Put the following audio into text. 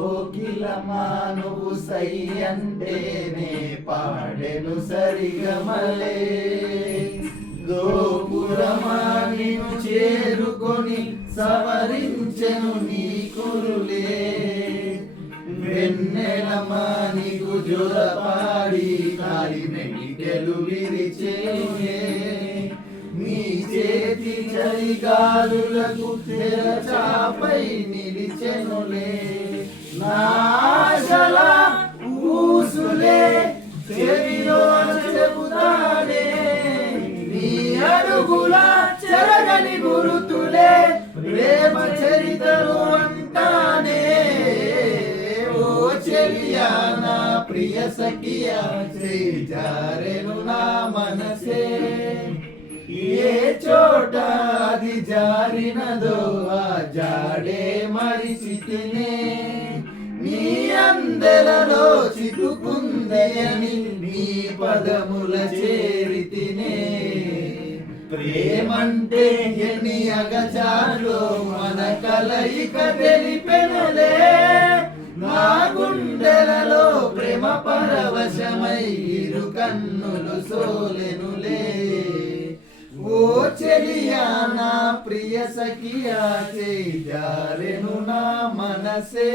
కోకిలమా నువ్వు సై అంటేనే పాడెను సరిగమలే గోపురమా నిన్ను చేరుకొని సవరించెను నీ కురులే వెన్నెలమా నీకు జోలపాడి కాలి మెడికెలు విరిచేనే నీ చేతి చలిగాలులకు తెరచాపై నిలిచెనులే నాశల ఊసులే చెవిలో చెబుతానే నీ అడుగుల చెరగని గురుతులే ప్రేమ చరితలు అంటానే ఓ చెలియా నా ప్రియ సఖియా చేజారెను నా మనసే ఏ చోట అది జారినదో ఆ జాడే మరిచితినే నీ అందెలలో చితుకుంది అని నీ పదముల చేరితినే ప్రేమంటే ఎన్ని అగచాలో మన కలయిక తెలిపెనులే నా గుండెలలో ప్రేమ పరవశమై ఇరు కన్నులు సోలెనులే ఓ చెలియా నా ప్రియ సఖియా చేజారెను నా మనసే